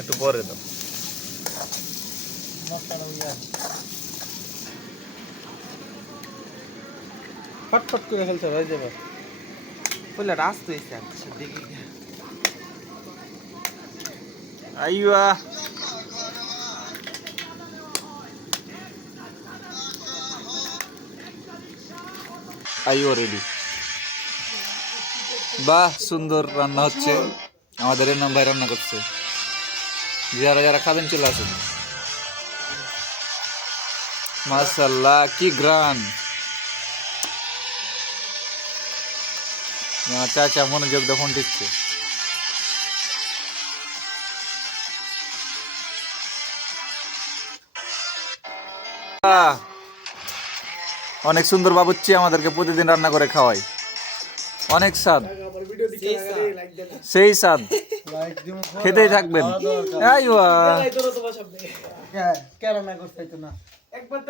একটু পরে দাও। ফটফট করে খেলতে হয়ে যাবে। বললে রাস্তা হয়েছে দেখি আইয়া আইও রেডি। বাহ, সুন্দর রান্না হচ্ছে। আমাদের এনাম ভাই রান্না করছে। যারা যারা খাবেন চলে আসুন। মাশাআল্লাহ, কি গ্রান! চাচা মনোযোগ দিয়ে ফোন টিপছে। অনেক সুন্দর বাবুচ্চি আমাদেরকে প্রতিদিন রান্না করে খাওয়াই। অনেক স্বাদ, সেই স্বাদ, খেতেই থাকবেন। কেন না করতে না একবার